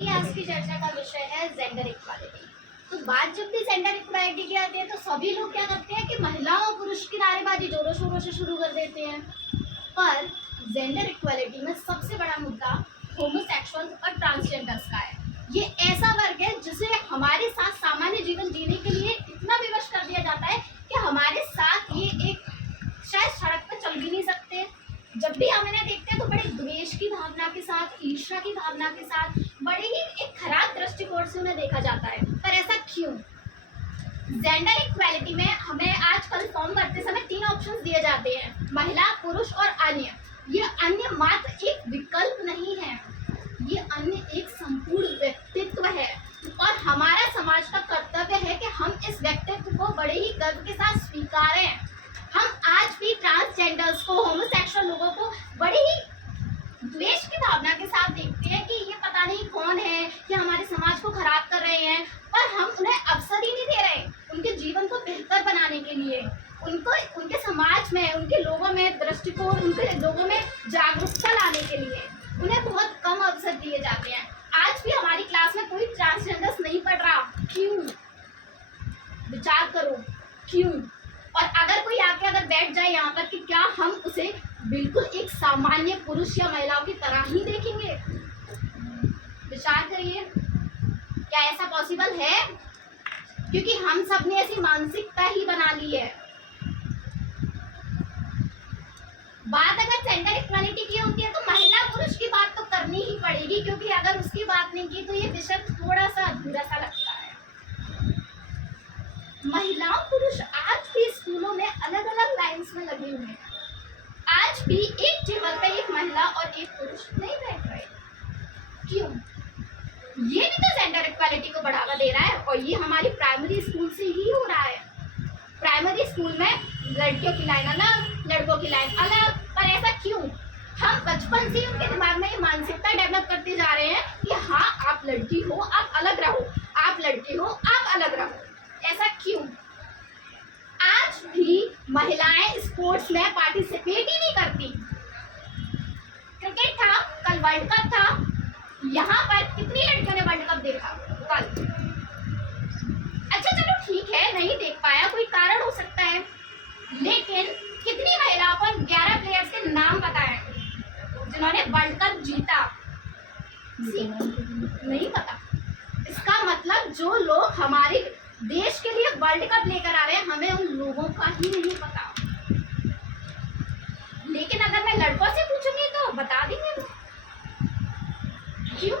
ये आज की चर्चा का विषय है जेंडर इक्वालिटी। तो बात जब भी जेंडर इक्वालिटी की आती है तो सभी लोग क्या करते हैं कि महिलाओं और पुरुष की नारेबाजी जोरों शोरों से शुरू कर देते हैं। पर जेंडर इक्वालिटी में सबसे बड़ा मुद्दा होमोसेक्सुअल और ट्रांसजेंडर्स का है। ये ऐसा वर्ग है जिसे हमारे साथ सामान्य जीवन जीने के लिए इतना विवश कर दिया जाता है कि हमारे साथ ये एक शायद सड़क पर चल भी नहीं सकते। जब भी हम इन्हें देखते हैं तो बड़े द्वेष की भावना के साथ, ईर्ष्या की भावना के साथ, बड़े ही एक खराब दृष्टिकोण से उन्हें देखा जाता है। पर ऐसा क्यों? जेंडर इक्वालिटी में हमें आजकल फॉर्म भरते समय 3 ऑप्शंस दिए जाते हैं, महिला, पुरुष और अन्य। ये अन्य मात्र एक विकल्प नहीं है, ये अन्य एक संपूर्ण व्यक्तित्व है और हमारा समाज का कर्तव्य है कि हम इस व्यक्तित्व को बड़े ही गर्व के साथ स्वीकारें। हम आज भी ट्रांसजेंडर्स को, होमोसेक्सुअल लोगों को बड़े ही द्वेष की भावना के साथ देखते हैं कि ये पता नहीं कौन है, ये हमारे समाज को खराब कर रहे हैं। पर हम उन्हें अवसर ही नहीं दे रहे उनके जीवन को बेहतर बनाने के लिए, उनको उनके समाज में, उनके लोगों में दृष्टिकोण, उनके लोगों में जागरूकता लाने के लिए उन्हें बहुत कम अवसर दिए जाते हैं। आज भी हमारी क्लास में कोई ट्रांसजेंडर्स नहीं पढ़ रहा। क्यों? विचार करो, क्यों? और अगर कोई आके अगर बैठ जाए यहाँ पर कि क्या हम उसे बिल्कुल एक सामान्य पुरुष या महिलाओं की तरह ही देखेंगे? विचार करिए, क्या ऐसा पॉसिबल है? क्योंकि हम सब ने ऐसी मानसिकता ही बना ली है। बात अगर जेंडर इक्वालिटी की होती है तो महिला पुरुष की बात तो करनी ही पड़ेगी, क्योंकि अगर उसकी बात नहीं की तो ये विषय थोड़ा सा अधूरा सा लगता है। महिलाओं पुरुष आज भी स्कूलों में अलग अलग लाइन्स में लगे हुए हैं। आज भी एक टेबल पे एक महिला और एक पुरुष नहीं बैठ रहे। क्यों? ये भी तो जेंडर इक्वालिटी को बढ़ावा दे रहा है और ये हमारी प्राइमरी स्कूल से ही हो रहा है। प्राइमरी स्कूल में लड़कियों की लाइन अलग, लड़कों की लाइन अलग। पर ऐसा क्यों? हम बचपन से ही उनके दिमाग में ये मानसिकता डेवलप करते जा रहे हैं कि हाँ, आप लड़की हो आप अलग रहो, आप लड़के हो आप अलग रहो। ऐसा क्यों? आज भी महिलाएं स्पोर्ट्स में पार्टिसिपेट ही नहीं करती। क्रिकेट था, कल वर्ल्ड कप था, यहाँ पर कितनी लड़कियों ने वर्ल्ड कप देखा कल? अच्छा चलो ठीक है, नहीं देख पाया, कोई कारण हो सकता है, लेकिन कितनी महिलाओं को 11 प्लेयर्स के नाम पता है जिन्होंने वर्ल्ड कप जीता? नहीं पता। इसका मतलब जो लोग हमारे देश के लिए वर्ल्ड कप लेकर आ रहे हैं, हमें उन लोगों का ही नहीं पता। लेकिन अगर मैं लड़कों से पूछूंगी तो बता देंगे। क्यों?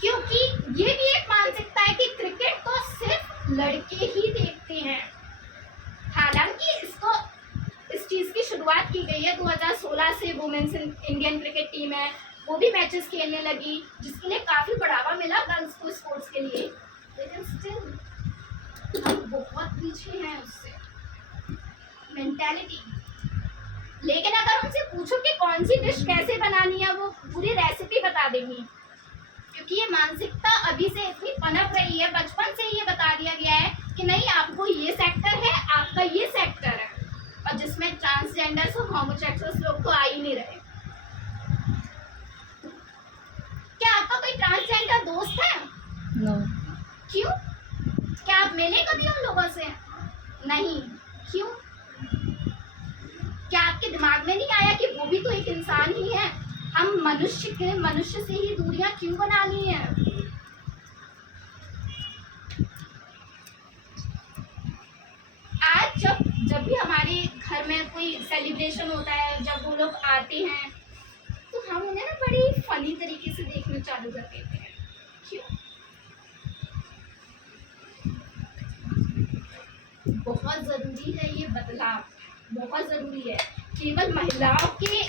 क्योंकि ये भी एक मानसिकता है कि क्रिकेट तो सिर्फ लड़के ही देखते हैं। हालांकि इस चीज की शुरुआत की गई है 2016 से। वुमेन्स इंडियन क्रिकेट टीम है, वो भी मैचेस खेलने लगी, जिसके लिए काफी बढ़ावा मिला गर्ल्स को स्पोर्ट्स के लिए। लेकिन स्टिल हम बहुत पीछे हैं उससे, मेंटालिटी। लेकिन अगर उनसे पूछो कि कौन सी डिश कैसे बनानी है, वो पूरी रेसिपी बता देंगी, क्योंकि ये मानसिकता अभी से इतनी पनप रही है, बचपन से ये बता दिया गया है कि नहीं, आपको ये सेक्टर है, आपका ये सेक्टर है, और जिसमें ट्रांसजेंडर्स और होमोसेक्सुअल्स लोग तो आ ही नहीं रहे। क्या आपका कोई ट्रांसजेंडर दोस्त है? नो। क्यों? क्या आप मिले कभी उन लोगों से? नहीं। क्यों? क्या आपके दिमाग में नहीं आया कि वो भी तो एक इंसान ही है? हम मनुष्य से ही दूरियां क्यों बना ली हैं? आज जब भी हमारे घर में कोई सेलिब्रेशन होता है, जब वो लोग आते हैं तो हम उन्हें ना बड़ी फनी तरीके से देखना चालू कर देते हैं। क्यों? बहुत ज़रूरी है ये बदलाव, बहुत ज़रूरी है। केवल महिलाओं के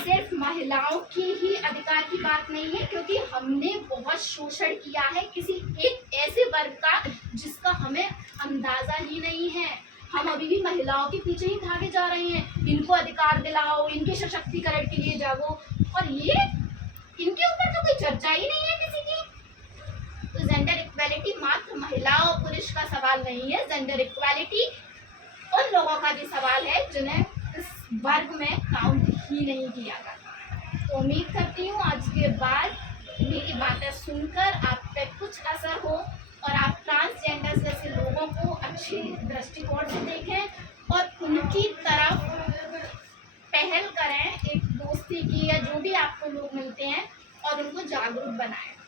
सिर्फ महिलाओं के ही अधिकार की बात नहीं है, क्योंकि हमने बहुत शोषण किया है किसी एक ऐसे वर्ग का जिसका हमें अंदाज़ा ही नहीं है। हम अभी भी महिलाओं के पीछे ही भागे जा रहे हैं, इनको अधिकार दिलाओ, इनके सशक्तिकरण के लिए जागो, और ये इनके ऊपर तो कोई चर्चा ही नहीं है किसी की। तो जेंडर इक्वालिटी मात्र महिलाओं और पुरुष का सवाल नहीं है, जेंडर इक्वालिटी उन लोगों का भी सवाल है जिन्हें इस वर्ग में काउंट ही नहीं किया जाता। तो उम्मीद करती हूँ आज के बाद मेरी बातें सुनकर आप पे कुछ असर हो और आप ट्रांसजेंडर जैसे लोगों को अच्छे दृष्टिकोण से देखें और उनकी तरफ पहल करें, एक दोस्ती की या जो भी आपको लोग मिलते हैं, और उनको जागरूक बनाएं।